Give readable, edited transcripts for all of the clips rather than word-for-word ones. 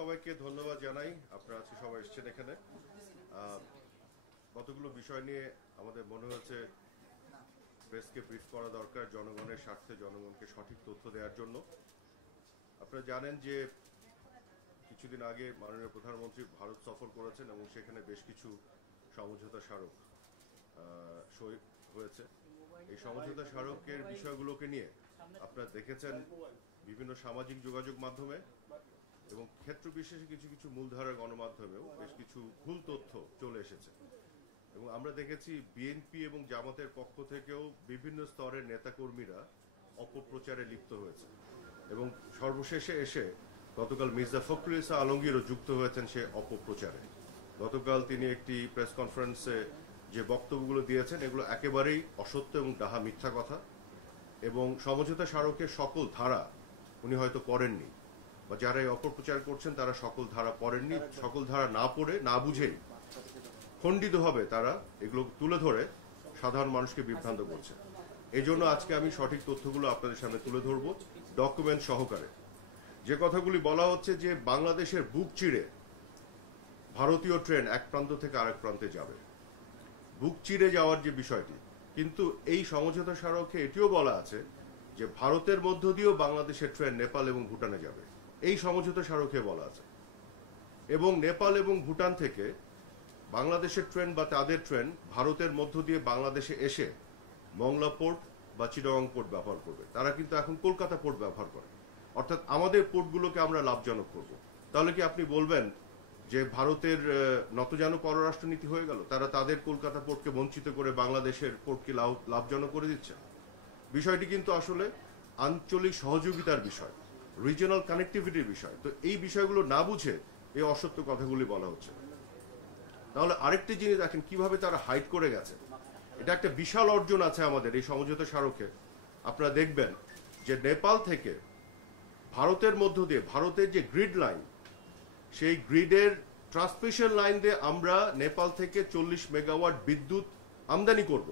সবাইকে ধন্যবাদ জানাই। আপনারা আজকে সবাই এসেছেন এখানে। কতগুলো বিষয় নিয়ে আমাদের মনে হয়েছে প্রেসকে ব্রিফ করা দরকার জনগণের স্বার্থে, জনগণকে সঠিক তথ্য দেওয়ার জন্য। আপনারা জানেন যে কিছুদিন আগে মাননীয় প্রধানমন্ত্রী ভারত সফর করেছেন এবং সেখানে বেশ কিছু সমঝোতা স্মারক সই হয়েছে। এই সমঝোতা স্মারকের বিষয়গুলোকে নিয়ে আপনারা দেখেছেন বিভিন্ন সামাজিক যোগাযোগ মাধ্যমে এবং ক্ষেত্র বিশেষে কিছু কিছু মূলধারার গণমাধ্যমেও বেশ কিছু ভুল তথ্য চলে এসেছে এবং আমরা দেখেছি বিএনপি এবং জামাতের পক্ষ থেকেও বিভিন্ন স্তরের নেতাকর্মীরা অপপ্রচারে লিপ্ত হয়েছে এবং সর্বশেষে এসে গতকাল মির্জা ফখরুল ইসলাম আলমগীরও যুক্ত হয়েছেন সে অপপ্রচারে। গতকাল তিনি একটি প্রেস কনফারেন্সে যে বক্তব্যগুলো দিয়েছেন এগুলো একেবারেই অসত্য এবং ডাহা মিথ্যা কথা এবং সমঝোতা স্মারকের সকল ধারা উনি হয়তো পড়েননি বা যারা এই অপপ্রচার করছেন তারা সকল ধারা পড়েননি। সকল ধারা না পড়ে না বুঝেই খণ্ডিতভাবে তারা এগুলো তুলে ধরে সাধারণ মানুষকে বিভ্রান্ত করছে। এই জন্য আজকে আমি সঠিক তথ্যগুলো আপনাদের সামনে তুলে ধরব ডকুমেন্ট সহকারে। যে কথাগুলি বলা হচ্ছে যে বাংলাদেশের বুক চিরে ভারতীয় ট্রেন এক প্রান্ত থেকে আরেক প্রান্তে যাবে, বুক চিরে যাওয়ার যে বিষয়টি, কিন্তু এই সমঝোতা স্মারকে এটিও বলা আছে যে ভারতের মধ্য দিয়েও বাংলাদেশের ট্রেন নেপাল এবং ভুটানে যাবে, এই সমঝোতা স্মারকে বলা আছে। এবং নেপাল এবং ভুটান থেকে বাংলাদেশের ট্রেন বা তাদের ট্রেন ভারতের মধ্য দিয়ে বাংলাদেশে এসে মংলা পোর্ট বা চিটাগং পোর্ট ব্যবহার করবে। তারা কিন্তু এখন কলকাতা পোর্ট ব্যবহার করে, অর্থাৎ আমাদের পোর্টগুলোকে আমরা লাভজনক করব। তাহলে কি আপনি বলবেন যে ভারতের নতজানু পররাষ্ট্রনীতি হয়ে গেল? তারা তাদের কলকাতা পোর্টকে বঞ্চিত করে বাংলাদেশের পোর্টকে লাভজনক করে দিচ্ছে। বিষয়টি কিন্তু আসলে আঞ্চলিক সহযোগিতার বিষয়, রিজিওনাল কানেক্টিভিটির বিষয়। তো এই বিষয়গুলো না বুঝে এই অসত্য কথাগুলি বলা হচ্ছে। তাহলে আরেকটি জিনিস দেখেন কিভাবে তারা হাইড করে গেছে। এটা একটা বিশাল অর্জন আছে আমাদের এই সমঝোতা স্মারকে। আপনারা দেখবেন যে নেপাল থেকে ভারতের মধ্য দিয়ে ভারতের যে গ্রিড লাইন, সেই গ্রিডের ট্রান্সমিশন লাইন দিয়ে আমরা নেপাল থেকে 40 মেগাওয়াট বিদ্যুৎ আমদানি করব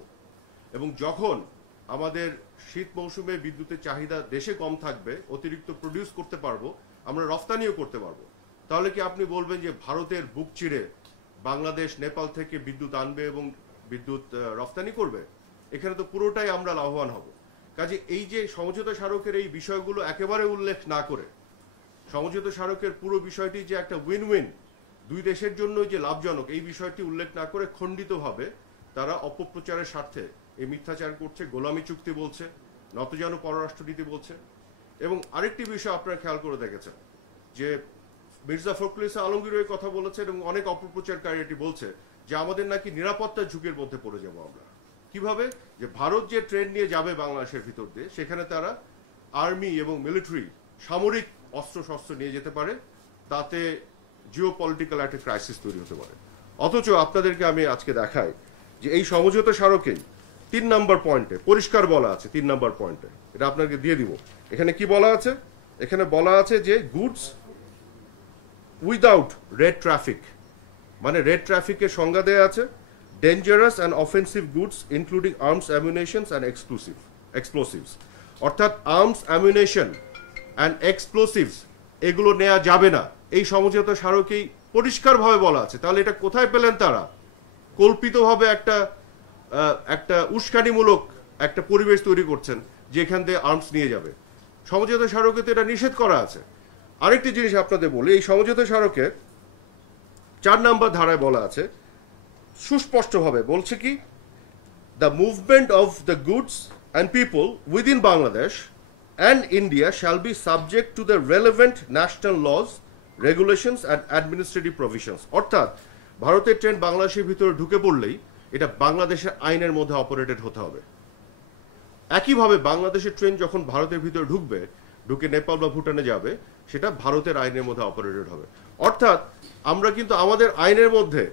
এবং যখন আমাদের শীত মৌসুমে বিদ্যুতের চাহিদা দেশে কম থাকবে, অতিরিক্ত প্রডিউস করতে পারবো, আমরা রফতানিও করতে পারবো। তাহলে কি আপনি বলবেন যে ভারতের বুক চিরে বাংলাদেশ নেপাল থেকে বিদ্যুৎ আনবে এবং বিদ্যুৎ রফতানি করবে? এখানে তো পুরোটাই আমরা লাভবান হব। কাজে এই যে সমঝোতা স্মারকের এই বিষয়গুলো একেবারে উল্লেখ না করে, সমঝোতা স্মারকের পুরো বিষয়টি যে একটা উইন উইন, দুই দেশের জন্য যে লাভজনক, এই বিষয়টি উল্লেখ না করে খণ্ডিতভাবে তারা অপপ্রচারের স্বার্থে এই মিথ্যাচার করছে, গোলামি চুক্তি বলছে, নতজানু পররাষ্ট্রনীতি বলছে। এবং আরেকটি বিষয় আপনারা খেয়াল করে দেখেছেন যে মির্জা ফখরুল ইসলাম আলমগীর এই কথা বলেছেন এবং অনেক অপপ্রচারকারী এটি বলছে যে আমাদের নাকি নিরাপত্তার ঝুঁকির মধ্যে পড়ে যাব আমরা। কিভাবে? যে ভারত যে ট্রেন নিয়ে যাবে বাংলাদেশের ভিতর দিয়ে, সেখানে তারা আর্মি এবং মিলিটারি সামরিক অস্ত্র শস্ত্র নিয়ে যেতে পারে, তাতে জিও পলিটিক্যাল একটা ক্রাইসিস তৈরি হতে পারে। অথচ আপনাদেরকে আমি আজকে দেখাই যে এই সমঝোতা স্মারকেই 3 নম্বর পয়েন্টে পরিষ্কার বলা আছে, 3 নম্বর পয়েন্টে, এটা আপনাকে দিয়ে দিব। এখানে কি বলা আছে? এখানে বলা আছে যে গুডস উইদাউট রেড ট্রাফিক, মানে রেড ট্রাফিকের সংজ্ঞা দেয়া আছে, dangerous and offensive goods including arms, ammunitions and explosives. অর্থাৎ আর্মস, অ্যামিউনেশন অ্যান্ড এক্সপ্লোসিভস এগুলো নেওয়া যাবে না, এই সমঝোতা স্মারকেই পরিষ্কারভাবে বলা আছে। তাহলে এটা কোথায় পেলেন তারা? কল্পিতভাবে একটা উস্কানিমূলক একটা পরিবেশ তৈরি করছেন যেখান থেকে আর্মস নিয়ে যাবে। সমঝোতা স্মারকে তো এটা নিষেধ করা আছে। আরেকটি জিনিস আপনাদের বলি, এই সমঝোতা স্মারকে 4 নম্বর ধারায় বলা আছে, সুস্পষ্টভাবে বলছে কি, the movement of the goods and people within Bangladesh and India shall be subject to the relevant national laws, regulations and administrative provisions. অর্থাৎ ভারতের ট্রেন বাংলাদেশের ভিতরে ঢুকে পড়লেই এটা বাংলাদেশের আইনের মধ্যে অপারেটেড হতে হবে। একইভাবে বাংলাদেশের ট্রেন যখন ভারতের ভিতরে ঢুকে নেপাল বা ভুটানে যাবে, সেটা ভারতের আইনের মধ্যে অপারেটেড হবে। অর্থাৎ আমরা কিন্তু আমাদের আইনের মধ্যে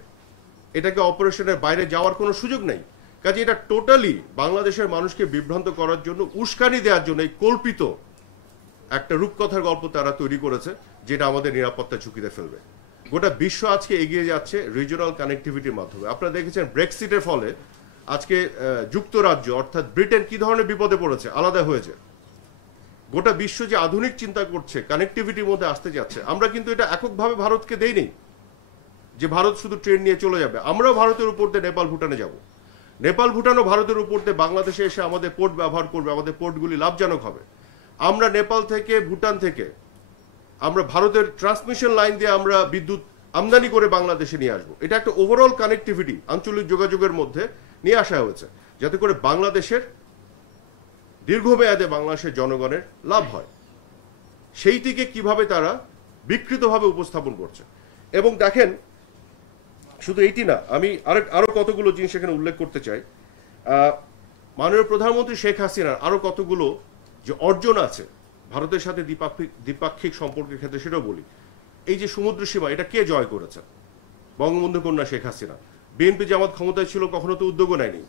এটাকে অপারেশনের বাইরে যাওয়ার কোনো সুযোগ নেই। কাজে এটা টোটালি বাংলাদেশের মানুষকে বিভ্রান্ত করার জন্য, উস্কানি দেওয়ার জন্য এই কল্পিত একটা রূপকথার গল্প তারা তৈরি করেছে, যেটা আমাদের নিরাপত্তা ঝুঁকিতে ফেলবে। গোটা বিশ্ব আজকে এগিয়ে যাচ্ছে রিজিওনাল কানেক্টিভিটির মাধ্যমে। আপনারা দেখেছেন ব্রেক্সিটের ফলে আজকে যুক্তরাজ্য অর্থাৎ ব্রিটেন কি ধরনের বিপদে পড়েছে, আলাদা হয়েছে। গোটা বিশ্ব যে আধুনিক চিন্তা করছে, কানেক্টিভিটির মধ্যে আসতে যাচ্ছে, আমরা কিন্তু এটা এককভাবে ভারতকে দেইনি যে ভারত শুধু ট্রেন নিয়ে চলে যাবে। আমরাও ভারতের উপর দিয়ে নেপাল ভুটানে যাব, নেপাল ভুটানও ভারতের উপর দিয়ে বাংলাদেশে এসে আমাদের পোর্ট ব্যবহার করবে, আমাদের পোর্টগুলি লাভজনক হবে। আমরা নেপাল থেকে, ভুটান থেকে আমরা ভারতের ট্রান্সমিশন লাইন দিয়ে আমরা বিদ্যুৎ আমদানি করে বাংলাদেশে নিয়ে আসবো। এটা একটা ওভারঅল কানেক্টিভিটি আঞ্চলিক যোগাযোগের মধ্যে নিয়ে আসা হয়েছে, যাতে করে বাংলাদেশের দীর্ঘমেয়াদে বাংলাদেশের জনগণের লাভ হয়। সেইটিকে কিভাবে তারা বিকৃতভাবে উপস্থাপন করছে। এবং দেখেন, শুধু এইটি না, আমি আরো কতগুলো জিনিস এখানে উল্লেখ করতে চাই। মাননীয় প্রধানমন্ত্রী শেখ হাসিনার আরো কতগুলো যে অর্জন আছে ভারতের সাথে দ্বিপাক্ষিক সম্পর্কের ক্ষেত্রে, সেটাও বলি। এই যে সমুদ্র সীমা, এটা কে জয় করেছে? বঙ্গবন্ধু কন্যা শেখ হাসিনা। বিএনপি জামাত ক্ষমতায় ছিল, কখনো তো উদ্যোগও নেয়নি।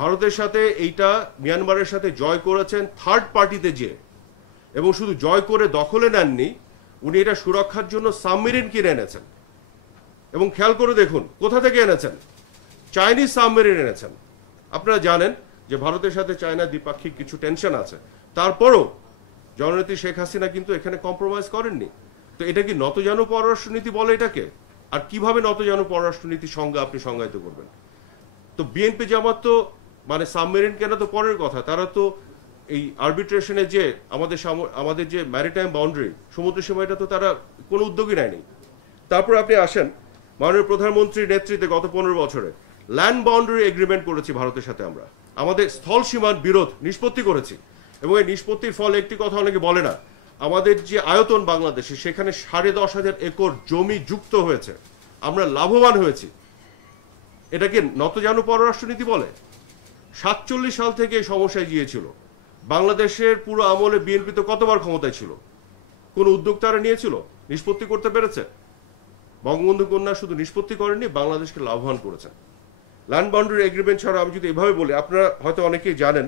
ভারতের সাথে এইটা মিয়ানমারের সাথে জয় করেছেন থার্ড পার্টিতে যে, এবং শুধু জয় করে দখলে নেননি, উনি এটা সুরক্ষার জন্য সাবমেরিন কিনে এনেছেন। এবং খেয়াল করে দেখুন কোথা থেকে এনেছেন, চাইনিজ সাবমেরিন এনেছেন। আপনারা জানেন যে ভারতের সাথে চায়নার দ্বিপাক্ষিক কিছু টেনশন আছে, তারপরও জননেত্রী শেখ হাসিনা কিন্তু এখানে কম্প্রোমাইজ করেননি। তো এটা কি নতজানু পররাষ্ট্রনীতি বলে এটাকে? আর কিভাবে নতজানু পররাষ্ট্রনীতির সংজ্ঞা আপনি সংজ্ঞায়িত করবেন? তো বিএনপি জামাত তো মানে সাবমেরিন কেনা তো পরের কথা, তারা তো এই আরবিট্রেশনে যে আমাদের যে ম্যারিটাইম বাউন্ডারি, সমুদ্র সীমা, এটা তো তারা কোনো উদ্যোগই নেয়নি। তারপর আপনি আসেন, মাননীয় প্রধানমন্ত্রীর নেতৃত্বে গত 15 বছরে ল্যান্ড বাউন্ডারি এগ্রিমেন্ট করেছি ভারতের সাথে। আমরা আমাদের স্থল সীমার বিরোধ নিষ্পত্তি করেছি, এবং এই নিষ্পত্তির ফলে একটি কথা অনেকে বলে না, আমাদের যে আয়তন বাংলাদেশে, সেখানে 10,500 একর জমি যুক্ত হয়েছে, আমরা লাভবান হয়েছি। এটাকে নতজানু পররাষ্ট্রনীতি বলে? 47 সাল থেকে এই সমস্যায় গিয়েছিল। বাংলাদেশের পুরো আমলে বিএনপি তো কতবার ক্ষমতায় ছিল, কোন উদ্যোগ তারা নিয়েছিল? নিষ্পত্তি করতে পেরেছে? বঙ্গবন্ধু কন্যা শুধু নিষ্পত্তি করেননি, বাংলাদেশকে লাভবান করেছেন। ল্যান্ড বাউন্ডারি এগ্রিমেন্ট ছাড়া আমি যদি এভাবে বলি, আপনারা হয়তো অনেকেই জানেন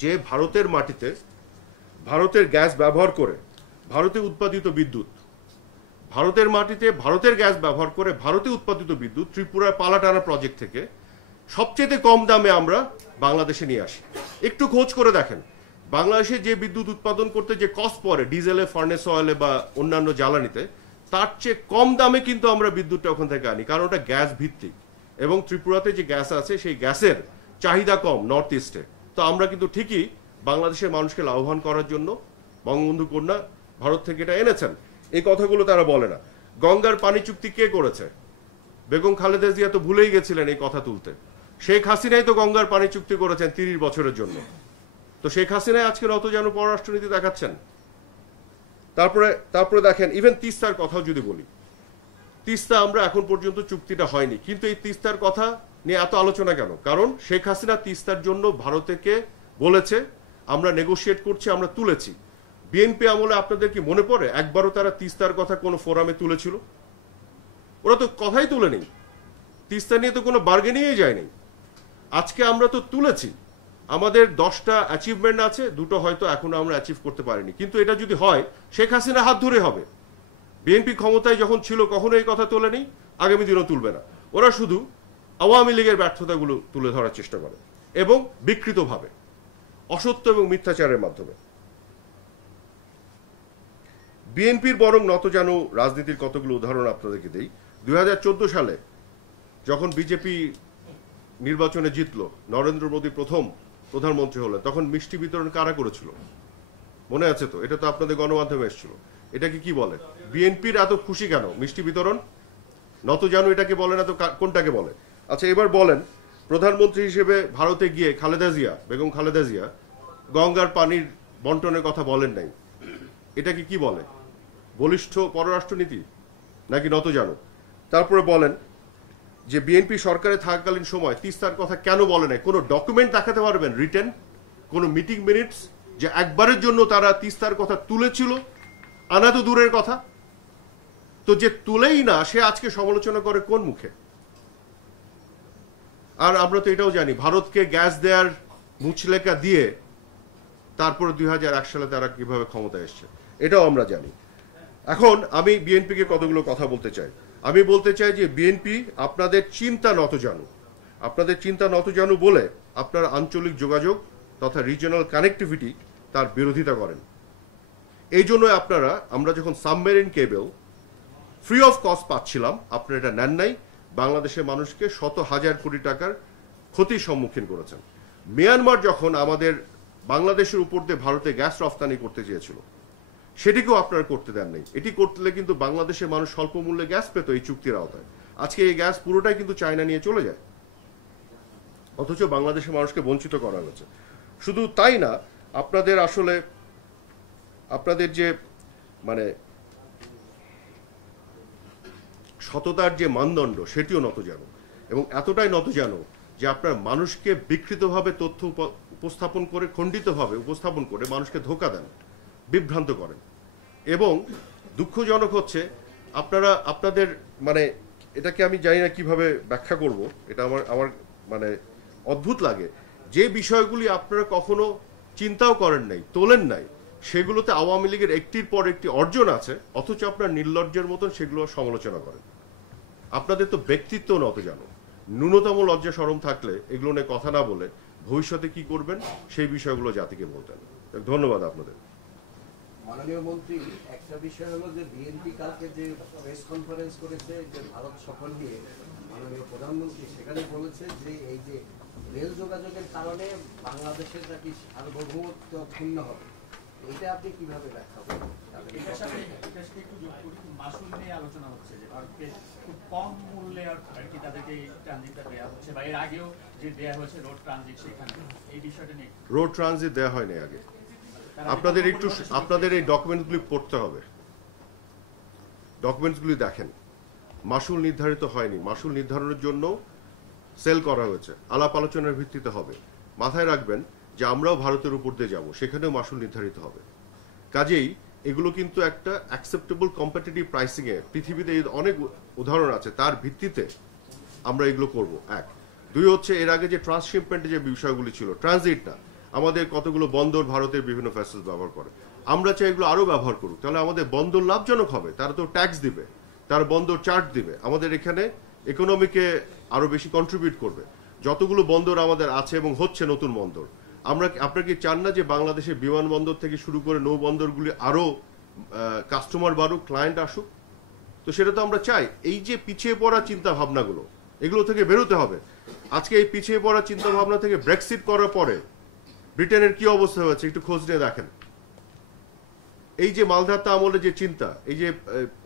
যে ভারতের মাটিতে ভারতের গ্যাস ব্যবহার করে ভারতে উৎপাদিত বিদ্যুৎ, ভারতের মাটিতে ভারতের গ্যাস ব্যবহার করে ভারতে উৎপাদিত বিদ্যুৎ ত্রিপুরার পালাটানা প্রজেক্ট থেকে সবচেয়ে কম দামে আমরা বাংলাদেশে নিয়ে আসি। একটু খোঁজ করে দেখেন, বাংলাদেশে যে বিদ্যুৎ উৎপাদন করতে যে কস্ট পড়ে ডিজেলে, ফার্নেস অয়েলে বা অন্যান্য জ্বালানিতে, তার চেয়ে কম দামে কিন্তু আমরা বিদ্যুৎটা ওখান থেকে আনি, কারণ ওটা গ্যাস ভিত্তিক। এবং ত্রিপুরাতে যে গ্যাস আছে, সেই গ্যাসের চাহিদা কম নর্থ ইস্টে। তো আমরা কিন্তু ঠিকই বাংলাদেশের মানুষকে লাভবান করার জন্য বঙ্গবন্ধু কন্যা ভারত থেকে এটা এনেছেন। এই কথাগুলো তারা বলে না। গঙ্গার পানি চুক্তি কে করেছে? বেগম খালেদা জিয়া তো ভুলেই গেছিলেন এই কথা তুলতে। শেখ হাসিনাই তো গঙ্গার পানি চুক্তি করেছেন 30 বছরের জন্য। তো শেখ হাসিনাই আজকে নতজানু পররাষ্ট্রনীতি দেখাচ্ছেন। তারপরে দেখেন, ইভেন তিস্তার কথাও যদি বলি, তিস্তা আমরা এখন পর্যন্ত চুক্তিটা হয়নি, কিন্তু এই তিস্তার কথা নিয়ে এত আলোচনা কেন? কারণ শেখ হাসিনা তিস্তার জন্য ভারতকে বলেছে আমরা নেগোশিয়েট করছি, আমরা তুলেছি। বিএনপি আমলে আপনাদের কি মনে পড়ে একবারও তারা তিস্তার কথা কোনো ফোরামে তুলেছিল? ওরা তো কথাই তুলে নেই, তিস্তা নিয়ে তো কোনো বার্গেনিংই যায়নি। আজকে আমরা তো তুলেছি, আমাদের 10টা অ্যাচিভমেন্ট আছে, 2টো হয়তো এখনো আমরা অ্যাচিভ করতে পারিনি, কিন্তু এটা যদি হয় শেখ হাসিনা হাত ধরে হবে। বিএনপি ক্ষমতায় যখন ছিল কখনো এই কথা তোলেনি, আগামী দিনও তুলবে না। ওরা শুধু আওয়ামী লীগের ব্যর্থতাগুলো তুলে ধরার চেষ্টা করে, এবং বিকৃতভাবে, অসত্য এবং মিথ্যাচারের মাধ্যমে। বিএনপির বরং নতজানু রাজনীতির কতগুলো উদাহরণ আপনাদেরকে দেই। 2014 সালে যখন বিজেপি নির্বাচনে জিতলো, নরেন্দ্র মোদী প্রথম প্রধানমন্ত্রী হলেন, তখন মিষ্টি বিতরণ কারা করেছিল মনে আছে তো? এটা তো আপনাদের গণমাধ্যমে এসেছিল। এটাকে কি বলে? বিএনপির এত খুশি কেন মিষ্টি বিতরণ? নতজানু এটাকে বলে না তো কোনটাকে বলে? আচ্ছা, এবার বলেন, প্রধানমন্ত্রী হিসেবে ভারতে গিয়ে বেগম খালেদা জিয়া গঙ্গার পানির বন্টনের কথা বলেন নাই, এটাকে কি বলে? বলিষ্ঠ পররাষ্ট্রনীতি নাকি নতজানু? তারপরে বলেন যে বিএনপি সরকারে থাকাকালীন সময় তিস্তার কথা কেন বলে নাই? কোনো ডকুমেন্ট দেখাতে পারবেন রিটেন, কোনো মিটিং মিনিটস যে একবারের জন্য তারা তিস্তার কথা তুলেছিল? আনা তো দূরের কথা। তো যে তুলেই না, সে আজকে সমালোচনা করে কোন মুখে? আর আমরা তো এটাও জানি, ভারতকে গ্যাস দেওয়ার মুচলেকা দিয়ে তারপরে 2001 সালে তারা কিভাবে ক্ষমতায় এসছে, এটাও আমরা জানি। এখন আমি বিএনপিকে কতগুলো কথা বলতে চাই। আমি বলতে চাই যে বিএনপি আপনাদের চিন্তা নতজানু বলে আপনার আঞ্চলিক যোগাযোগ তথা রিজিওনাল কানেক্টিভিটি তার বিরোধিতা করেন। এই জন্য আমরা যখন submarine cable free of cost পাচ্ছিলাম, আপনারা এটা নেন নাই, বাংলাদেশের মানুষকে শত হাজার কোটি টাকার ক্ষতির সম্মুখীন করেছেন। মিয়ানমার যখন আমাদের বাংলাদেশের উপর দিয়ে ভারতে গ্যাস রফতানি করতে চেয়েছিল, সেটিকেও আপনারা করতে দেন নাই। এটি করতে কিন্তু বাংলাদেশের মানুষ স্বল্প মূল্যে গ্যাস পেত এই চুক্তির আওতায়। আজকে এই গ্যাস পুরোটাই কিন্তু চায়না নিয়ে চলে যায়, অথচ বাংলাদেশের মানুষকে বঞ্চিত করা হয়েছে। শুধু তাই না, আপনাদের যে মানে সততার যে মানদণ্ড, সেটিও নতজানু, এবং এতটাই নতজানু যে আপনার মানুষকে বিকৃতভাবে তথ্য উপস্থাপন করে, খণ্ডিতভাবে উপস্থাপন করে মানুষকে ধোঁকা দেন, বিভ্রান্ত করেন। এবং দুঃখজনক হচ্ছে আপনাদের মানে এটাকে আমি জানি না কিভাবে ব্যাখ্যা করব, এটা আমার মানে অদ্ভুত লাগে, যে বিষয়গুলি আপনারা কখনো চিন্তাও করেন নাই, তোলেন নাই, সেগুলোতে আওয়ামী লীগের একটির পর একটি অর্জন আছে, অথচ আপনার নির্লজ্জের মতন সেগুলো সমালোচনা করেন। আপনাদের তো ব্যক্তিত্ব নত জানো, ন্যূনতম লজ্জা শরম থাকলে এগুলো নিয়ে কথা না বলে ভবিষ্যতে কি করবেন সেই বিষয়গুলো জাতিকে বলতেন। ধন্যবাদ আপনাদের। মাননীয় মন্ত্রী, একটা বিষয় হলো যে বিএনপি কালকে যে প্রেস কনফারেন্স করেছে, যে ভারত সফর নিয়ে মাননীয় প্রধানমন্ত্রী সেখানে বলেছে যে এই যে রেল যোগাযোগের কারণে বাংলাদেশের নাকি সার্বভৌমত্ব ক্ষুণ্ণ হবে, এটা আপনি কিভাবে ব্যাখ্যা করবেন? এটার সাথে একটু যোগ করি, মাসুল নিয়ে আলোচনা হচ্ছে যে ভারতকে খুব কম মূল্যে আর কি তাদেরকে ট্রানজিটটা দেওয়া হচ্ছে, বা এর আগেও যে দেওয়া হয়েছে রোড ট্রানজিট, সেখানে এই বিষয়টা নিয়ে রোড ট্রানজিট দেওয়া হয়নি আগে। আপনাদের এই ডকুমেন্টগুলি পড়তে হবে, ডকুমেন্টসগুলি দেখেন। মাসুল নির্ধারিত হয়নি, মাসুল নির্ধারণের জন্য সেল করা হয়েছে, আলাপ আলোচনার ভিত্তিতে হবে। মাথায় রাখবেন যে আমরাও ভারতের উপর দিয়ে যাব, সেখানেও মাসুল নির্ধারিত হবে। কাজেই এগুলো কিন্তু একটা অ্যাকসেপ্টেবল কম্পিটিটিভ প্রাইসিং এ পৃথিবীতে অনেক উদাহরণ আছে, তার ভিত্তিতে আমরা এগুলো করব। এক। দুই হচ্ছে, এর আগে যে ট্রান্সশিপমেন্টের যে বিষয়গুলি ছিল, ট্রানজিট না, আমাদের কতগুলো বন্দর ভারতের বিভিন্ন ফ্যাসিলিটি ব্যবহার করে, আমরা চাই এগুলো আরো ব্যবহার করুক, তাহলে আমাদের বন্দর লাভজনক হবে, তারা তো ট্যাক্স দিবে, তার বন্দর চার্জ দিবে, আমাদের এখানে ইকোনমিকে আরো বেশি কন্ট্রিবিউট করবে। যতগুলো বন্দর আমাদের আছে এবং হচ্ছে নতুন বন্দর, আপনারা কি চান না যে বাংলাদেশের বিমানবন্দর থেকে শুরু করে নৌ বন্দরগুলি আরো কাস্টমার বাড়ুক, ক্লায়েন্ট আসুক? তো সেটা তো আমরা চাই। এই যে পিছিয়ে পড়া চিন্তা ভাবনাগুলো, এগুলো থেকে বেরোতে হবে। আজকে এই পিছিয়ে পড়া চিন্তা ভাবনা থেকে ব্রেক্সিট করার পরে ব্রিটেনের কি অবস্থা হয়েছে একটু খোঁজ নিয়ে দেখেন। এই যে মালধাত্তা আমলে যে চিন্তা, এই যে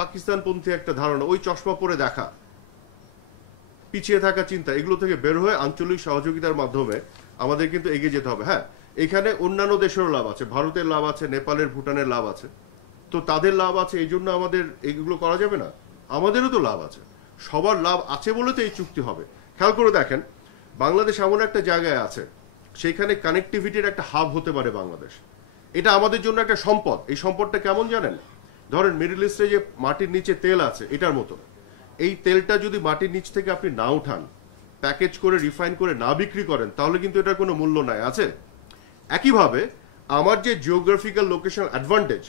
পাকিস্তানপন্থী একটা ধারণা, ওই চশমা পরে দেখা, পিছিয়ে থাকা চিন্তা, এগুলো থেকে বের হয়ে আঞ্চলিক সহযোগিতার মাধ্যমে আমাদের কিন্তু এগিয়ে যেতে হবে। হ্যাঁ, এখানে অন্যান্য দেশেরও লাভ আছে, ভারতের লাভ আছে, নেপালের, ভুটানের লাভ আছে, তো তাদের লাভ আছে, এই জন্য আমাদের এইগুলো করা যাবে না? আমাদেরও তো লাভ আছে, সবার লাভ আছে বলে তো এই চুক্তি হবে। খেয়াল করে দেখেন, বাংলাদেশ এমন একটা জায়গায় আছে, সেইখানে কানেক্টিভিটির একটা হাব হতে পারে বাংলাদেশ। এটা আমাদের জন্য একটা সম্পদ। এই সম্পদটা কেমন জানেন? ধরেন মিডল ইস্টে যে মাটির নিচে তেল আছে, এটার মতো। এই তেলটা যদি মাটির নিচ থেকে আপনি না উঠান, প্যাকেজ করে রিফাইন করে না বিক্রি করেন, তাহলে কিন্তু এটার কোনো মূল্য নাই, আছে? একইভাবে আমার যে জিওগ্রাফিক্যাল লোকেশন অ্যাডভান্টেজ,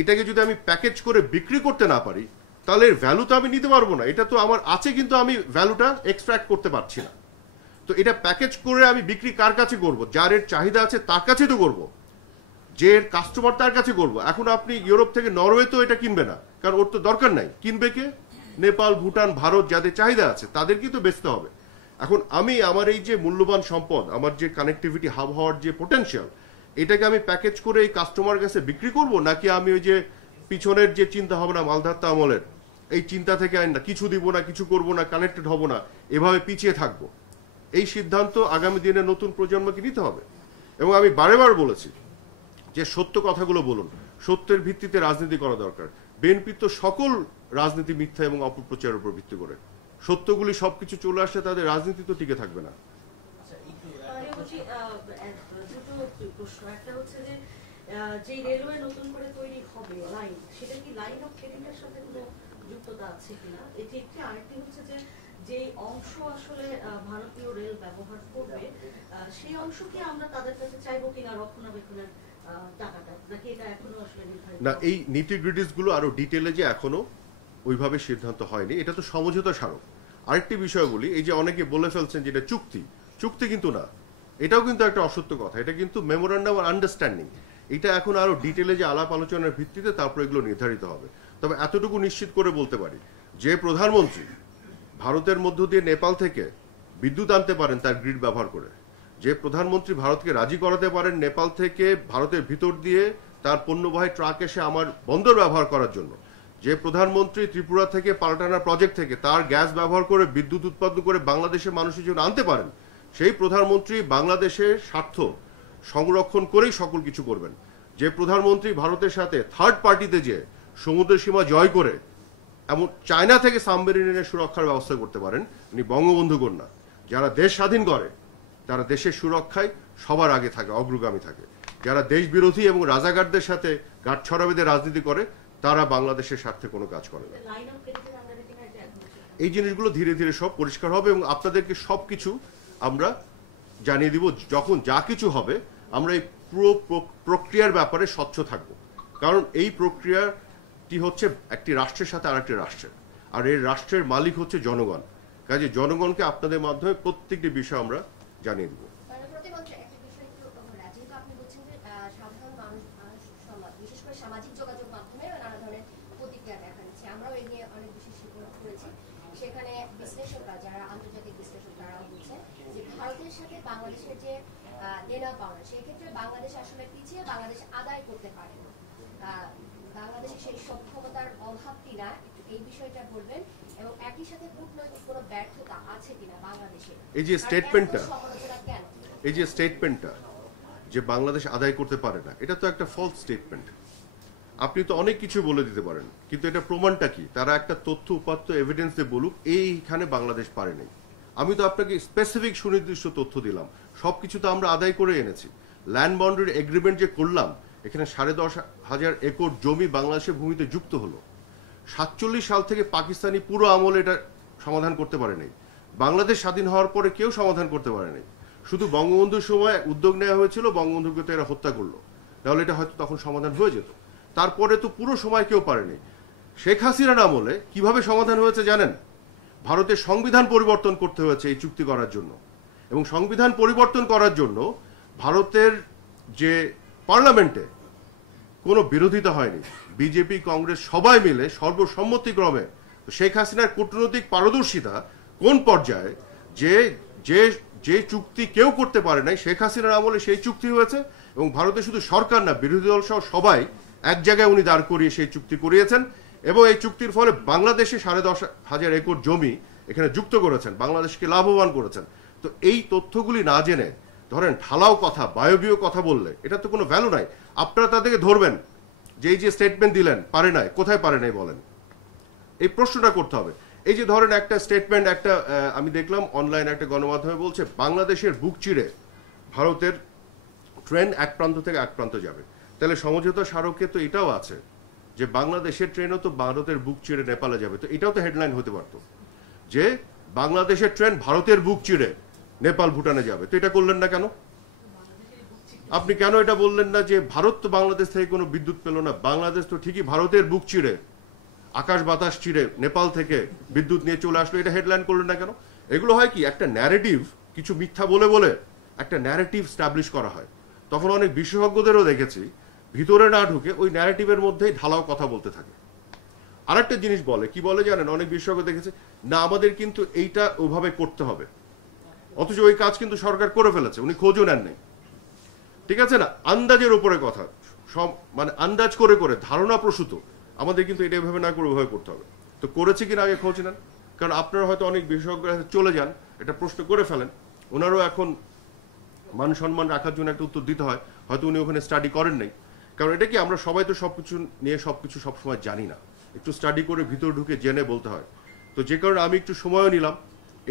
এটাকে যদি আমি প্যাকেজ করে বিক্রি করতে না পারি, তাহলে এর ভ্যালু তো আমি নিতে পারবো না। এটা তো আমার আছে, কিন্তু আমি ভ্যালুটা এক্সট্রাক্ট করতে পারছি না। তো এটা প্যাকেজ করে আমি বিক্রি কার কাছে করব? যার এর চাহিদা আছে তার কাছে তো করব, যে এর কাস্টমার তার কাছে করব। এখন আপনি ইউরোপ থেকে নরওয়ে তো এটা কিনবে না, কারণ ওর তো দরকার নাই। কিনবে কে? নেপাল, ভুটান, ভারত, যাদের চাহিদা আছে তাদেরকেই তো বেচতে হবে। এখন আমি আমার এই যে মূল্যবান সম্পদ, আমার যে কানেক্টিভিটি হাব হওয়ার যে পোটেনশিয়াল, এটাকে আমি প্যাকেজ করে এই কাস্টমার কাছে বিক্রি করব, নাকি আমি ওই যে পিছনের যে চিন্তা ভাবনা মালধাত্তা আমলের, এই চিন্তা থেকে না কিছু দিব না, কিছু করব না, কানেক্টেড হব না, এভাবে পিছিয়ে থাকবো? এই সিদ্ধান্ত আগামী দিনে নতুন প্রজন্মকে নিতে হবে। এবং আমি বারেবার বলেছি যে সত্য কথাগুলো বলুন, সত্যের ভিত্তিতে রাজনীতি করা দরকার। বিএনপি তো সকল রাজনীতি মিথ্যা এবং অপপ্রচারের উপর ভিত্তি করে, সত্যগুলি সবকিছু চলে আসলে তাদের রাজনীতি তো টিকে থাকবে না। যে রেলওয়ে নতুন করে তৈরি হবে লাইন, সেটা কি লাইন অফ ক্রেডিটের সাথে কোনো যুক্ততা আছে কিনা? এটি একটি। আরেকটি হচ্ছে যে অংশ আসলে ভারতীয় রেল ব্যবহার করবে, সেই অংশ কি আমরা তাদের কাছে চাইবো কিনা রক্ষণাবেক্ষণের টাকাটা, নাকি এটা এখনো আসলে নির্ধারিত না? এই নিটিগ্রিটিস গুলো আরো ডিটেলে যে এখনো ওইভাবে সিদ্ধান্ত হয়নি, এটা তো সমঝোতা স্মারক। আরেকটি বিষয় বলি, এই যে অনেকে বলে ফেলছেন যেটা চুক্তি, চুক্তি কিন্তু না, এটাও কিন্তু একটা অসত্য কথা। এটা কিন্তু মেমোরান্ডাম অফ আন্ডারস্ট্যান্ডিং। এটা এখন আরো ডিটেলে যে আলাপ আলোচনার ভিত্তিতে তারপর এগুলো নির্ধারিত হবে। তবে এতটুকু নিশ্চিত করে বলতে পারি যে প্রধানমন্ত্রী ভারতের মধ্য দিয়ে নেপাল থেকে বিদ্যুৎ আনতে পারেন তার গ্রিড ব্যবহার করে, যে প্রধানমন্ত্রী ভারতকে রাজি করাতে পারেন নেপাল থেকে ভারতের ভিতর দিয়ে তার পণ্যবাহী ট্রাক এসে আমার বন্দর ব্যবহার করার জন্য, যে প্রধানমন্ত্রী ত্রিপুরা থেকে পাল্টানা প্রজেক্ট থেকে তার গ্যাস ব্যবহার করে বিদ্যুৎ উৎপাদন করে বাংলাদেশের মানুষের জন্য আনতে পারেন, সেই প্রধানমন্ত্রী বাংলাদেশের স্বার্থ সংরক্ষণ করেই সকল কিছু করবেন। যে প্রধানমন্ত্রী ভারতের সাথে থার্ড পার্টিতে যে সমুদ্র সীমা জয় করে এমন চায়না থেকে সাবমেরিনের সুরক্ষার ব্যবস্থা করতে পারেন, উনি বঙ্গবন্ধু কন্যা। যারা দেশ স্বাধীন করে তারা দেশের সুরক্ষায় সবার আগে থাকে, অগ্রগামী থাকে। যারা দেশ বিরোধী এবং রাজাকারদের সাথে গাঁটছড়া বেঁধে রাজনীতি করে তারা বাংলাদেশের স্বার্থে কোনো কাজ করে না। এই জিনিসগুলো ধীরে ধীরে সব পরিষ্কার হবে এবং আপনাদেরকে সবকিছু আমরা জানিয়ে দিব। যখন যা কিছু হবে আমরা এই পুরো প্রক্রিয়ার ব্যাপারে স্বচ্ছ থাকব, কারণ এই প্রক্রিয়াটি হচ্ছে একটি রাষ্ট্রের সাথে আরেকটি রাষ্ট্রের, আর এই রাষ্ট্রের মালিক হচ্ছে জনগণ। কাজে জনগণকে আপনাদের মাধ্যমে প্রত্যেকটি বিষয় আমরা জানিয়ে দেব। সামাজিক যোগাযোগ মাধ্যমে নানা ধরনের প্রতিক্রিয়া দেখা যাচ্ছে, আমরাও এই নিয়ে অনেক বেশি শিক্ষা করেছি। সেখানে বিশ্লেষকরা, যারা আন্তর্জাতিক বিশ্লেষক, তারাও বলছেন যে ভারতের সাথে বাংলাদেশের যে দেনা পাওনা, সেই ক্ষেত্রে বাংলাদেশ আসলে পিছিয়ে, বাংলাদেশ আদায় করতে পারে না। বাংলাদেশের সেই সক্ষমতার অভাব কিনা একটু এই বিষয়টা বলবেন, এবং একই সাথে কূটনৈতিক কোনো ব্যর্থতা আছে কিনা বাংলাদেশে। এই যে স্টেটমেন্টটা, এই যে স্টেটমেন্টটা যে বাংলাদেশ আদায় করতে পারে না, এটা তো একটা ফলস স্টেটমেন্ট। আপনি তো অনেক কিছু বলে দিতে পারেন, কিন্তু এটা প্রমাণটা কি? তারা একটা তথ্য উপাত্ত এভিডেন্স দিয়ে বলুক এইখানে বাংলাদেশ পারে নাই। আমি তো আপনাকে স্পেসিফিক সুনির্দিষ্ট তথ্য দিলাম, সবকিছু তো আমরা আদায় করে এনেছি। ল্যান্ড বাউন্ডারি এগ্রিমেন্ট যে করলাম, এখানে 10,500 একর জমি বাংলাদেশের ভূমিতে যুক্ত হলো। 47 সাল থেকে পাকিস্তানি পুরো আমলে এটা সমাধান করতে পারে নাই। বাংলাদেশ স্বাধীন হওয়ার পরে কেউ সমাধান করতে পারে নাই। শুধু বঙ্গবন্ধুর সময় উদ্যোগ নেওয়া হয়েছিল, বঙ্গবন্ধুকে তো এরা হত্যা করলো, তাহলে এটা হয়তো তখন সমাধান হয়ে যেত। তারপরে তো পুরো সময় কেউ পারেনি। শেখ হাসিনার আমলে কিভাবে সমাধান হয়েছে জানেন? ভারতের সংবিধান পরিবর্তন করতে হয়েছে এই চুক্তি করার জন্য, এবং সংবিধান পরিবর্তন করার জন্য ভারতের যে পার্লামেন্টে কোনো বিরোধিতা হয়নি। বিজেপি, কংগ্রেস সবাই মিলে সর্বসম্মতিক্রমে শেখ হাসিনার কূটনৈতিক পারদর্শিতা কোন পর্যায়ে, যে যে যে চুক্তি কেউ করতে পারে নাই শেখ হাসিনার আমলে সেই চুক্তি হয়েছে, এবং ভারতে শুধু সরকার না, বিরোধী দল সহ সবাই এক জায়গায় উনি দাঁড় করিয়ে সেই চুক্তি করিয়েছেন, এবং এই চুক্তির ফলে বাংলাদেশে 10,500 একর জমি এখানে যুক্ত করেছেন, বাংলাদেশকে লাভবান করেছেন। তো এই তথ্যগুলি না জেনে ধরেন ঢালাও কথা, বায়বীয় কথা বললে এটা তো কোনো ভ্যালু নাই। আপনারা তাদেরকে ধরবেন যে এই যে স্টেটমেন্ট দিলেন পারে নাই, কোথায় পারে নাই বলেন? এই প্রশ্নটা করতে হবে। এই যে ধরেন একটা স্টেটমেন্ট, একটা আমি দেখলাম অনলাইন একটা গণমাধ্যমে বলছে বাংলাদেশের বুক চিরে ভারতের ট্রেন এক প্রান্ত থেকে এক প্রান্ত যাবে। তাহলে সমঝোতা স্মারকে তো এটাও আছে যে বাংলাদেশের ট্রেনও তো ভারতের বুক চিরে নেপালে যাবে। তো এটাও তো হেডলাইন হতে পারত যে বাংলাদেশের ট্রেন ভারতের বুক চিরে নেপাল, ভুটানে যাবে। তো এটা করলেন না কেন? আপনি কেন এটা বললেন না যে ভারত তো বাংলাদেশ থেকে কোনো বিদ্যুৎ পেল না, বাংলাদেশ তো ঠিকই ভারতের বুক চিরে, আকাশ বাতাস চিরে নেপাল থেকে বিদ্যুৎ নিয়ে চলে আসলো? এটা হেডলাইন করলেন না কেন? এগুলো হয় কি, একটা ন্যারেটিভ, কিছু মিথ্যা বলে বলে একটা ন্যারেটিভ স্টাবলিশ করা হয়। তখন অনেক বিশেষজ্ঞদেরও দেখেছি ভিতরে না ঢুকে ওই ন্যারেটিভের মধ্যেই ঢালাও কথা বলতে থাকে। আরেকটা জিনিস বলে, কি বলে জানেন? অনেক বিশেষজ্ঞ দেখেছে না আমাদের কিন্তু এইটা ওভাবে করতে হবে, অথচ ওই কাজ কিন্তু সরকার করে ফেলেছে, উনি খোঁজও নেন নাই। ঠিক আছে না? আন্দাজের উপরে কথা, সব মানে আন্দাজ করে করে ধারণা প্রসূত। আমাদের কিন্তু এটা এভাবে না করে ওভাবে করতে হবে। তো করেছে কিনা আগে খোঁজ নেন, কারণ আপনারা হয়তো অনেক বিশেষজ্ঞরা চলে যান, এটা প্রশ্ন করে ফেলেন, ওনারও এখন মান সম্মান রাখার জন্য একটা উত্তর দিতে হয়, হয়তো উনি ওখানে স্টাডি করেন নাই। কারণ এটা কি, আমরা সবাই তো সবকিছু নিয়ে সবকিছু সবসময় জানি না, একটু স্টাডি করে ভিতর ঢুকে জেনে বলতে হয়। তো যে কারণে আমি একটু সময়ও নিলাম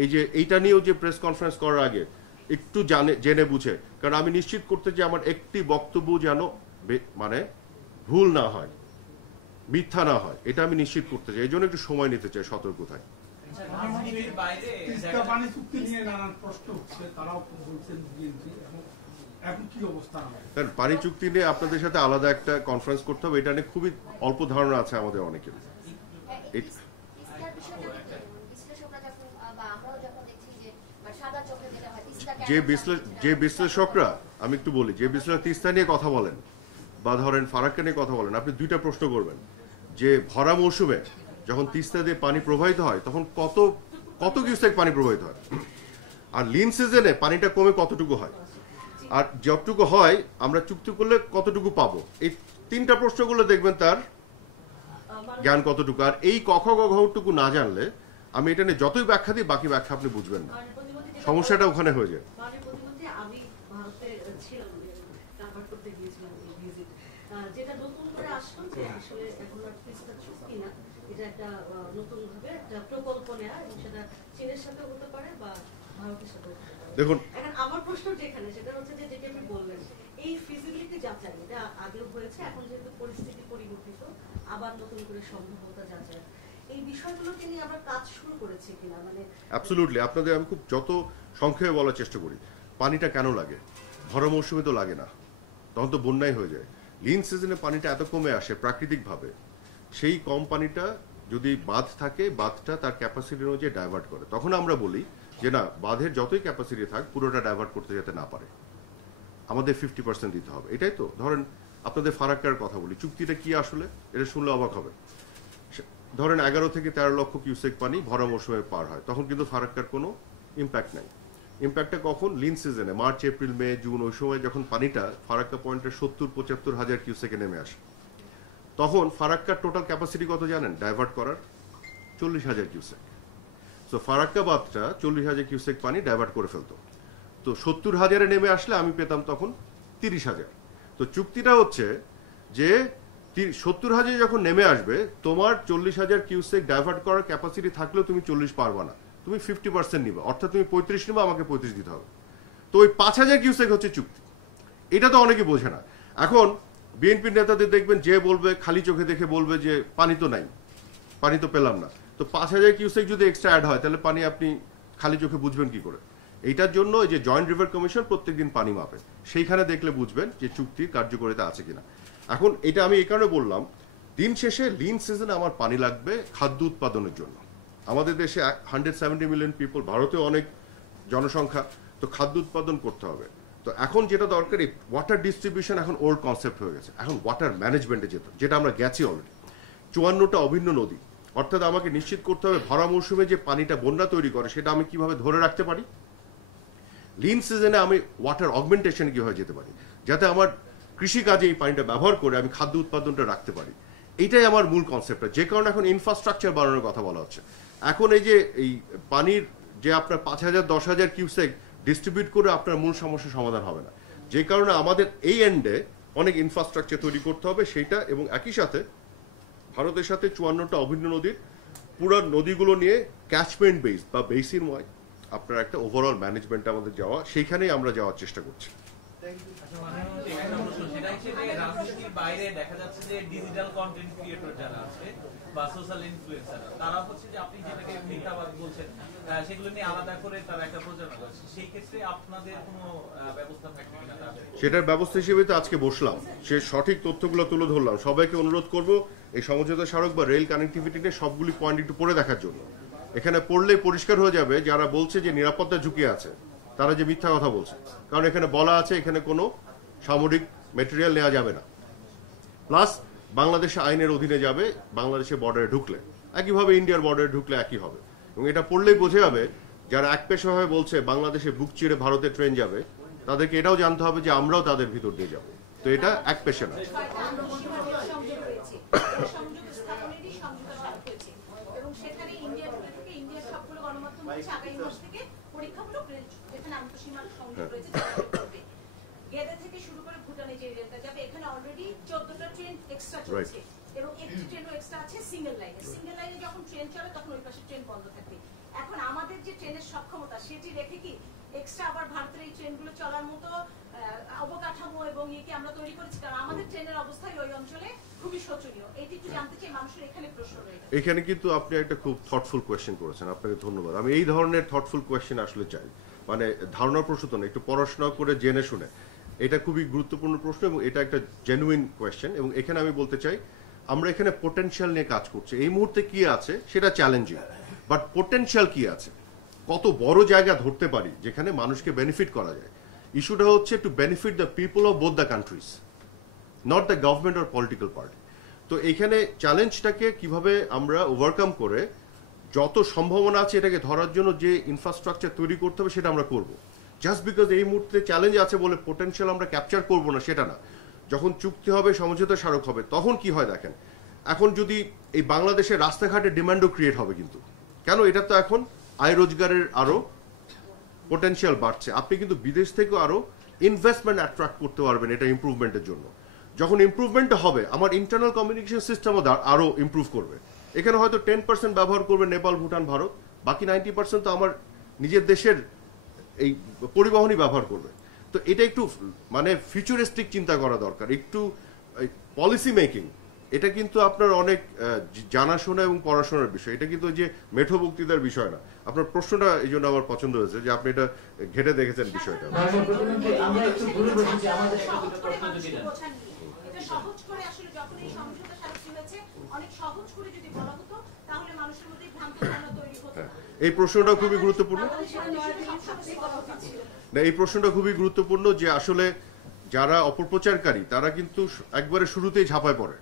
এই যে এইটা নিয়েও যে প্রেস কনফারেন্স করার আগে একটু জেনে বুঝে, কারণ আমি নিশ্চিত করতে যে আমার একটি বক্তব্য যেন মানে ভুল না হয়, মিথ্যা না হয়, এটা আমি নিশ্চিত করতে চাই। এই জন্য একটু সময় নিতে চাই সতর্কতায়। পানি চুক্তি নিয়ে আপনাদের সাথে আলাদা একটা কনফারেন্স করতে হবে, এটা নিয়ে খুবই অল্প ধারণা আছে আমাদের অনেকের। যে বিশ্লেষকরা, আমি একটু বলি, যে বিশ্লেষক তিস্তা নিয়ে কথা বলেন বা ধরেন ফারাক্কা নিয়ে কথা বলেন, আপনি দুইটা প্রশ্ন করবেন যে ভরা মৌসুমে যখন তিস্তা দিয়ে পানি প্রবাহিত হয় তখন কত কিউসেক পানি প্রবাহিত হয়, আর লিন সিজনে পানিটা কমে কতটুকু হয়, আর যতটুকু হয় আমরা চুক্তি করলে কতটুকু পাবো। এই তিনটা প্রশ্নগুলো দেখবেন তার জ্ঞান কতটুকু। আর এই কখটুকু না জানলে আমি এটা নিয়ে যতই ব্যাখ্যা দিই বাকি ব্যাখ্যা আপনি বুঝবেন না, সমস্যাটা ওখানে হয়ে যায়। আমি ভারতে ছিলাম, কাভার করতে গিয়েছিলাম ভিজিট, যেটা নতুন করে আসলো যে আসলে এখন আর তিস্তা চুক্তি না, এটা একটা নতুন ভাবে একটা প্রকল্প নেয়া, এবং সেটা চীনের সাথে হতে পারে বা ভারতের সাথে হতে পারে। দেখুন, এখন আমার প্রশ্ন যেখানে সেটা হচ্ছে যে যেটা আপনি বললেন এই ফিজিবিলিটি যাচাই, এটা আগেও হয়েছে, এখন যেহেতু পরিস্থিতি পরিবর্তিত আবার নতুন করে সম্ভাব্যতা যাচাই, এই বিষয়গুলোকে নিয়ে আমরা কাজ শুরু করেছি কিনা, মানে অ্যাবসলিউটলি। আপনাদের আমি খুব যত সংক্ষেপে বলার চেষ্টা করি, পানিটা কেন লাগে? ভরা মৌসুমে তো লাগে না, তখন তো বন্যাই হয়ে যায়। লিন সিজনে পানিটা এত কমে আসে প্রাকৃতিকভাবে, সেই কম পানিটা যদি বাঁধ থাকে বাঁধটা তার ক্যাপাসিটি অনুযায়ী ডাইভার্ট করে। তখন আমরা বলি যে না, বাঁধের যতই ক্যাপাসিটি থাক পুরোটা ডাইভার্ট করতে যেতে না পারে, আমাদের 50% দিতে হবে। এটাই তো ধরেন আপনাদের ফারাক্কার কথা বলি, চুক্তিটা কি আসলে এটা শুনলে অবাক হবে। ধরেন 11 থেকে 13 লক্ষ কিউসেক পানি ভরা মৌসুমে পার হয়, তখন কিন্তু ফারাক্কার কোনো ইম্প্যাক্ট নাই। ইম্প্যাক্টটা কখন? লিন সিজনে, মার্চ এপ্রিল মে জুন, ওই সময় যখন পানিটা ফারাক্কা পয়েন্টে 70-75 হাজার কিউসেকে নেমে আসে, তখন ফারাক্কার টোটাল ক্যাপাসিটি কত জানেন ডাইভার্ট করার? 40,000 কিউসেক। সো ফারাক্কা বাঁধটা 40,000 কিউসেক পানি ডাইভার্ট করে ফেলতো। তো 70,000-এ নেমে আসলে আমি পেতাম তখন 30,000। তো চুক্তিটা হচ্ছে যে 70,000 যখন নেমে আসবে তোমার 40,000 কিউসেক ডাইভার্ট করার ক্যাপাসিটি থাকলেও তুমি 40 পারবা না, তুমি 50% নিবা, অর্থাৎ তুমি 35 নিবা, আমাকে 35 দিতে হবে। তো ওই 5,000 কিউসেক হচ্ছে চুক্তি। এটা তো অনেকে বোঝে না। এখন বিএনপির নেতাদের দেখবেন যে বলবে, খালি চোখে দেখে বলবে যে পানি তো নাই, পানি তো পেলাম না। তো 5,000 কিউসেক যদি এক্সট্রা অ্যাড হয় তাহলে পানি আপনি খালি চোখে বুঝবেন কি করে? এইটার জন্য এই যে জয়েন্ট রিভার কমিশন প্রত্যেকদিন পানি মাপে, সেইখানে দেখলে বুঝবেন যে চুক্তির কার্যকারিতা আছে কিনা। এখন এটা আমি এই কারণে বললাম, দিন শেষে লিন সিজনে আমার পানি লাগবে খাদ্য উৎপাদনের জন্য। আমাদের দেশে 170 মিলিয়ন পিপল, ভারতেও অনেক জনসংখ্যা, তো খাদ্য উৎপাদন করতে হবে। তো এখন যেটা দরকার, এই ওয়াটার ডিস্ট্রিবিউশন এখন ওল্ড কনসেপ্ট হয়ে গেছে, এখন ওয়াটার ম্যানেজমেন্টে যেটা আমরা গেছি অলরেডি। 54টা অভিন্ন নদী, অর্থাৎ আমাকে নিশ্চিত করতে হবে ভরা মৌসুমে যে পানিটা বন্যা তৈরি করে সেটা আমি কিভাবে ধরে রাখতে পারি, লিন সিজনে আমি ওয়াটার অগমেন্টেশন কিভাবে যেতে পারি, যাতে আমার কৃষিকাজে এই পানিটা ব্যবহার করে আমি খাদ্য উৎপাদনটা রাখতে পারি। এইটাই আমার মূল কনসেপ্টটা, যে কারণে এখন ইনফ্রাস্ট্রাকচার বানানোর কথা বলা হচ্ছে। এখন এই যে এই পানির যে আপনার 5,000 10,000 কিউসেক ডিস্ট্রিবিউট করে আপনার মূল সমস্যার সমাধান হবে না, যে কারণে আমাদের এই এন্ডে অনেক ইনফ্রাস্ট্রাকচার তৈরি করতে হবে সেইটা, এবং একই সাথে ভারতের সাথে 54টা অভিন্ন নদীর পুরো নদীগুলো নিয়ে ক্যাচমেন্ট বেস বা বেসিনময় আপনার একটা ওভারঅল ম্যানেজমেন্ট আমাদের যাওয়া, সেইখানেই আমরা যাওয়ার চেষ্টা করছি। রাজনীতির বাইরে দেখা যাচ্ছে যে ডিজিটাল কন্টেন্ট ক্রিয়েটর যারা আছে বা সোশ্যাল ইনফ্লুয়েন্সার, তারা হচ্ছে যে আপনি যেটাকে মিথ্যাবাদ বলছেন সেগুলো নিয়ে আলাদা করে তারা একটা প্রচারণা করছে, সেই ক্ষেত্রে আপনাদের কোনো ব্যবস্থা থাকবে কিনা? সেটার ব্যবস্থা হিসেবে তো আজকে বসলাম, সে সঠিক তথ্যগুলো তুলে ধরলাম। সবাইকে অনুরোধ করব এই সমঝোতা সড়ক বা রেল কানেক্টিভিটি নিয়ে সবগুলি পয়েন্ট একটু পড়ে দেখার জন্য। এখানে পড়লেই পরিষ্কার হয়ে যাবে যারা বলছে যে নিরাপত্তা ঝুঁকি আছে তারা যে মিথ্যা কথা বলছে, কারণ এখানে বলা আছে এখানে কোনো সামরিক মেটেরিয়াল নেওয়া যাবে না, প্লাস বাংলাদেশে আইনের অধীনে যাবে, বাংলাদেশে বর্ডারে ঢুকলে একইভাবে ইন্ডিয়ার বর্ডারে ঢুকলে একই হবে। এবং এটা পড়লেই বোঝা যাবে যারা একপেশাভাবে বলছে বাংলাদেশে বুক চিরে ভারতে ট্রেন যাবে, তাদেরকে এটাও জানতে হবে যে আমরাও তাদের ভিতর দিয়ে যাব। তো এটা এক পেশা না। এবং একটি ট্রেনও এক্সট্রা আছে সিঙ্গেল লাইনে। সিঙ্গেল লাইনে যখন ট্রেন চলে তখন ওই পাশে ট্রেন বন্ধ থাকবে। এখন আমাদের যে ট্রেনের সক্ষমতা সেটি রেখে কি এক্সট্রা আবার ভারতের এই ট্রেনগুলো চলার মতো অবকাঠামো এবং ইয়েকে আমরা তৈরি করেছি, কারণ আমাদের ট্রেনের অবস্থায় ওই অঞ্চলে খুবই শোচনীয়। এটি একটু জানতে চাই, মানুষের এখানে প্রশ্ন রয়েছে। এখানে কিন্তু আপনি একটা খুব থটফুল কোয়েশ্চেন করেছেন, আপনাকে ধন্যবাদ। আমি এই ধরনের থটফুল কোয়েশ্চেন আসলে চাই, মানে ধারণা প্রসূত না, একটু পড়াশোনা করে জেনে শুনে। এটা খুবই গুরুত্বপূর্ণ প্রশ্ন এবং এটা একটা জেনুইন কোয়েশ্চেন। এবং এখানে আমি বলতে চাই আমরা এখানে পোটেনশিয়াল নিয়ে কাজ করছি। এই মুহূর্তে কি আছে সেটা চ্যালেঞ্জিং, বাট পোটেনশিয়াল কি আছে, কত বড় জায়গা ধরতে পারি যেখানে মানুষকে বেনিফিট করা যায়। ইস্যুটা হচ্ছে to benefit the people of both the countries. Not the government or political party. তো এখানে চ্যালেঞ্জটাকে কিভাবে আমরা ওভারকাম করে যত সম্ভাবনা আছে এটাকে ধরার জন্য যে ইনফ্রাস্ট্রাকচার তৈরি করতে হবে সেটা আমরা করব। জাস্ট বিকজ এই মুহূর্তে চ্যালেঞ্জ আছে বলে পোটেনশিয়াল আমরা ক্যাপচার করব না সেটা না। যখন চুক্তি হবে, সমঝোতা স্মারক হবে, তখন কি হয় দেখেন, এখন যদি এই বাংলাদেশের রাস্তাঘাটে ডিমান্ডও ক্রিয়েট হবে, কিন্তু কেন, এটা তো এখন আয় রোজগারের আরো পোটেনশিয়াল বাড়ছে। আপনি কিন্তু বিদেশ থেকেও আরো ইনভেস্টমেন্ট অ্যাট্রাক্ট করতে পারবেন এটা ইমপ্রুভমেন্টের জন্য। যখন ইমপ্রুভমেন্টটা হবে, আমার ইন্টারনাল কমিউনিকেশন সিস্টেমও আরো ইমপ্রুভ করবে। এখানে হয়তো 10% ব্যবহার করবে নেপাল, ভুটান, ভারত, বাকি 90% তো আমার নিজের দেশের এই পরিবহনই ব্যবহার করবে। তো এটা একটু মানে ফিউচারিস্টিক চিন্তা করা দরকার, একটু পলিসি মেকিং। এটা কিন্তু আপনার অনেক জানাশোনা এবং পড়াশোনার বিষয়, এটা কিন্তু যে মেঠো বক্তৃতার বিষয় না। আপনার প্রশ্নটা এই জন্য আমার পছন্দ হয়েছে যে আপনি এটা ঘেটে দেখেছেন বিষয়টা। আমরা একটু ঘুরে বসেছি, আমাদের এটা সহজ করে আসলে যখন এই সমঝোতা স্মারকটি হয়েছে অনেক সহজ করে যদি বলা হতো তাহলে মানুষের মধ্যে ভ্রান্ত ধারণা তৈরি হতো। এই প্রশ্নটা খুবই গুরুত্বপূর্ণ না, এই প্রশ্নটা খুবই গুরুত্বপূর্ণ যে আসলে যারা অপপ্রচারকারী তারা কিন্তু একবারে শুরুতেই ঝাঁপায় পড়ে।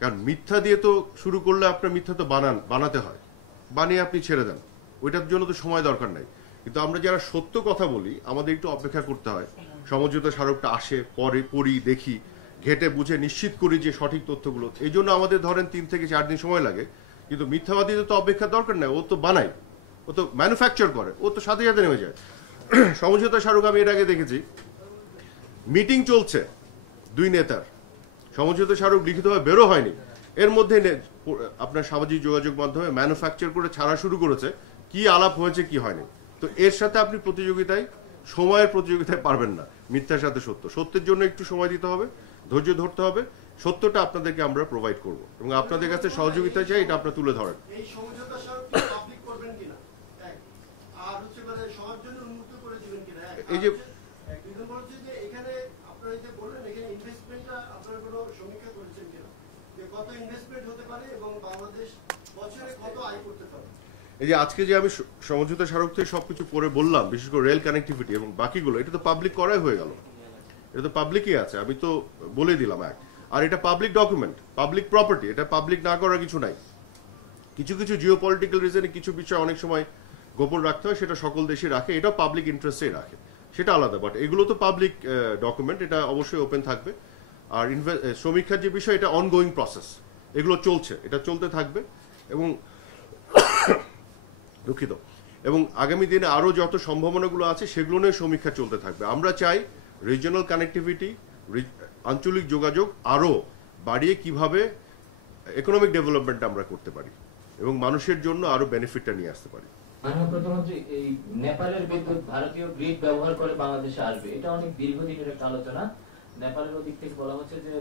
কারণ মিথ্যা দিয়ে তো শুরু করলে আপনার মিথ্যা তো বানাতে হয়, বানিয়ে আপনি ছেড়ে দেন, ওইটার জন্য তো সময় দরকার নাই। কিন্তু আমরা যারা সত্য কথা বলি আমাদের একটু অপেক্ষা করতে হয়, সমঝোতা স্মারকটা আসে, পরে পড়ি, দেখি, ঘেটে বুঝে নিশ্চিত করি যে সঠিক তথ্যগুলো। এই জন্য আমাদের ধরেন 3 থেকে 4 দিন সময় লাগে। কিন্তু মিথ্যাবাদীদের তো অপেক্ষার দরকার নাই, ও তো বানায়, ও তো ম্যানুফ্যাকচার করে, ও তো সাথে সাথে নেমে যায়। সমঝোতা স্মারক আমি এর আগে দেখেছি, মিটিং চলছে 2 নেতার, সমঝোতা স্মারক লিখিতভাবে বেরো হয়নি, এর মধ্যে আপনার সামাজিক যোগাযোগ মাধ্যমে ম্যানুফ্যাকচার করে ছাড়া শুরু করেছে কি আলাপ হয়েছে কি হয়নি। তো এর সাথে আপনি সময়ের প্রতিযোগিতায় পারবেন না। মিথ্যার সাথে সত্যের জন্য একটু সময় দিতে হবে, ধৈর্য ধরতে হবে। সত্যটা আপনাদেরকে আমরা প্রোভাইড করব এবং আপনাদের কাছে সহযোগিতা চাই, এটা আপনারা তুলে ধরেন। এই সমঝোতা স্মারক পাবলিক করবেন কিনা, আর হচ্ছে সবার জন্য উন্মুক্ত করে দিবেন কিনা। এই যে যে এখানে আপনারা যে বললেন এখানে ইনভেস্টমেন্টটা আপনারা কোনো সমীক্ষা করেছেন কিনা, যে কত ইনভেস্টমেন্ট হতে পারে এবং বাংলাদেশ বছরে কত আয় করতে পারে। এই যে আজকে যে আমি সমঝোতা স্মারক থেকে সবকিছু পরে বললাম, বিশেষ করে রেল কানেক্টিভিটি এবং বাকিগুলো, এটা তো পাবলিক করাই হয়ে গেল, এটা তো পাবলিকই আছে, আমি তো বলে দিলাম এক। আর এটা পাবলিক ডকুমেন্ট, পাবলিক প্রপার্টি, এটা পাবলিক না করার কিছু নাই। কিছু কিছু জিওপলিটিক্যাল রিজনে কিছু বিষয় অনেক সময় গোপন রাখতে হয়, সেটা সকল দেশই রাখে, এটা পাবলিক ইন্টারেস্টেই রাখে, সেটা আলাদা। বাট এগুলো তো পাবলিক ডকুমেন্ট, এটা অবশ্যই ওপেন থাকবে। আর সমীক্ষার যে বিষয়, এটা অনগোয়িং প্রসেস, এগুলো চলছে, এটা চলতে থাকবে এবং দুঃখিত, এবং আগামী দিনে আরো যত সম্ভাবনাগুলো আছে সেগুলো নিয়ে সমীক্ষা চলতে থাকবে। আমরা চাই রিজিওনাল কানেক্টিভিটি, আঞ্চলিক যোগাযোগ আরো বাড়িয়ে কিভাবে ইকোনমিক ডেভেলপমেন্ট আমরা করতে পারি এবং মানুষের জন্য আরো বেনিফিটটা নিয়ে আসতে পারি। মাননীয় প্রধানমন্ত্রী, এই নেপালের বিদ্যুৎ ভারতীয় গ্রিড ব্যবহার করে বাংলাদেশে আসবে, এটা অনেক দীর্ঘদিনের একটা আলোচনা। নেপালের দিক থেকে বলা হচ্ছে যে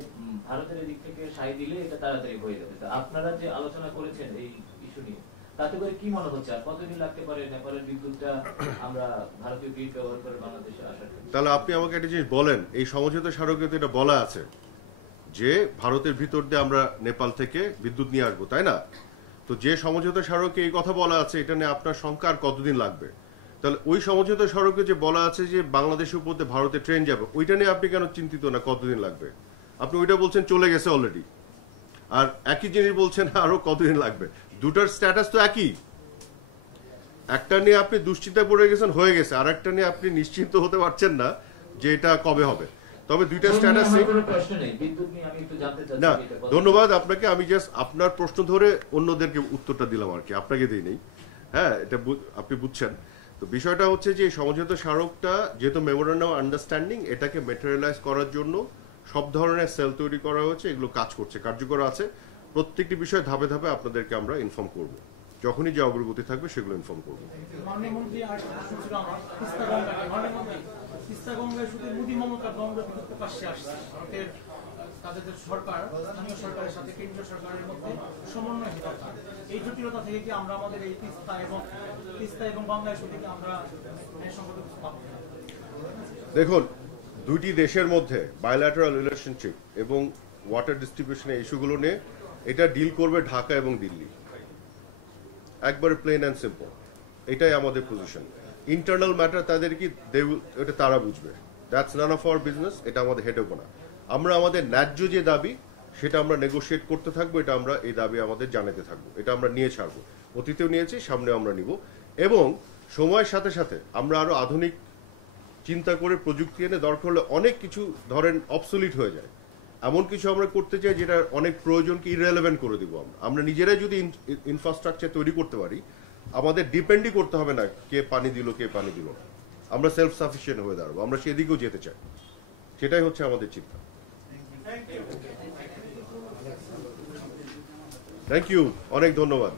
ভারতের দিক থেকে সাই দিলে এটা তাড়াতাড়ি হয়ে যাবে। আপনারা যে আলোচনা করেছেন এই ইস্যু নিয়ে, তাতে করে কি মনে হচ্ছে আর কতদিন লাগতে পারে নেপালের বিদ্যুৎটা আমরা ভারতীয় গ্রিড ব্যবহার করে বাংলাদেশে আসার? তাহলে আপনি আমাকে একটা জিনিস বলেন, এই সমঝোতা স্মারকে তো এটা বলা আছে যে ভারতের ভিতর দিয়ে আমরা নেপাল থেকে বিদ্যুৎ নিয়ে আসবো, তাই না? তো যে সমঝোতা স্মারকে এই কথা বলা আছে, এটা নিয়ে আপনার শঙ্কা আর কতদিন লাগবে? তাহলে ওই সমঝোতা স্মারকে যে বলা আছে যে বাংলাদেশের উপর দিয়ে ভারতে ট্রেন যাবে, ওইটা নিয়ে আপনি কেন চিন্তিত না কতদিন লাগবে? আপনি ওইটা বলছেন চলে গেছে অলরেডি, আর একই জিনিস বলছেন আরো কতদিন লাগবে। দুটার স্ট্যাটাস তো একই, একটা নিয়ে আপনি দুশ্চিন্তায় পড়ে গেছেন, হয়ে গেছে, আর একটা নিয়ে আপনি নিশ্চিন্ত হতে পারছেন না যে এটা কবে হবে। তবে দুইটা স্ট্যাটাস না। ধন্যবাদ আপনাকে, আমি জাস্ট আপনার প্রশ্ন ধরে অন্যদেরকে উত্তরটা দিলাম আর কি, আপনাকে দিই নেই। হ্যাঁ, এটা আপনি বুঝছেন। তো বিষয়টা হচ্ছে যে সমঝোতা স্মারকটা যেহেতু মেমোরেন্ডাম আন্ডারস্ট্যান্ডিং, এটাকে ম্যাটেরিয়ালাইজ করার জন্য সব ধরনের সেল তৈরি করা হয়েছে, এগুলো কাজ করছে, কার্যকর আছে। প্রত্যেকটি বিষয় ধাপে ধাপে আপনাদেরকে আমরা ইনফর্ম করব, যখনই যে অগ্রগতি থাকবে সেগুলো ইনফর্ম করবো। তাদের সরকার, স্থানীয় সরকারের সাথে কেন্দ্রীয় সরকারের মধ্যে সমন্বয় দরকার। এই জটিলতা থেকে কি আমরা আমাদের এই তিস্তা এবং বাংলাদেশ থেকে আমরা দেখুন, দুইটি দেশের মধ্যে বায়োল্যাটারাল রিলেশনশিপ এবং ওয়াটার ডিস্ট্রিবিউশনের ইস্যুগুলো নিয়ে এটা ডিল করবে ঢাকা এবং দিল্লি, একবারে প্লেন অ্যান্ড সিম্পল। এটাই আমাদের পজিশন। ইন্টারনাল ম্যাটার তাদের কি, এটা তারা বুঝবে, that's none of our business, এটা আমাদের হেডেও না। আমরা আমাদের ন্যায্য যে দাবি সেটা আমরা নেগোশিয়েট করতে থাকবো, এটা আমরা এই দাবি আমাদের জানাতে থাকবো, এটা আমরা নিয়ে ছাড়বো, অতীতেও নিয়েছি, সামনেও আমরা নিব। এবং সময়ের সাথে সাথে আমরা আরো আধুনিক চিন্তা করে প্রযুক্তি এনে দরকার হলে অনেক কিছু ধরেন অবসলিট হয়ে যায়, এমন কিছু আমরা করতে চাই যেটা অনেক প্রয়োজনকে ইররেলেভেন্ট করে দিব। আমরা নিজেরাই যদি ইনফ্রাস্ট্রাকচার তৈরি করতে পারি, আমাদের ডিপেন্ডই করতে হবে না কে পানি দিল কে পানি দিল না, আমরা সেলফ সাফিসিয়েন্ট হয়ে দাঁড়াবো, আমরা সেদিকেও যেতে চাই, সেটাই হচ্ছে আমাদের চিন্তা। থ্যাংক ইউ, অনেক ধন্যবাদ।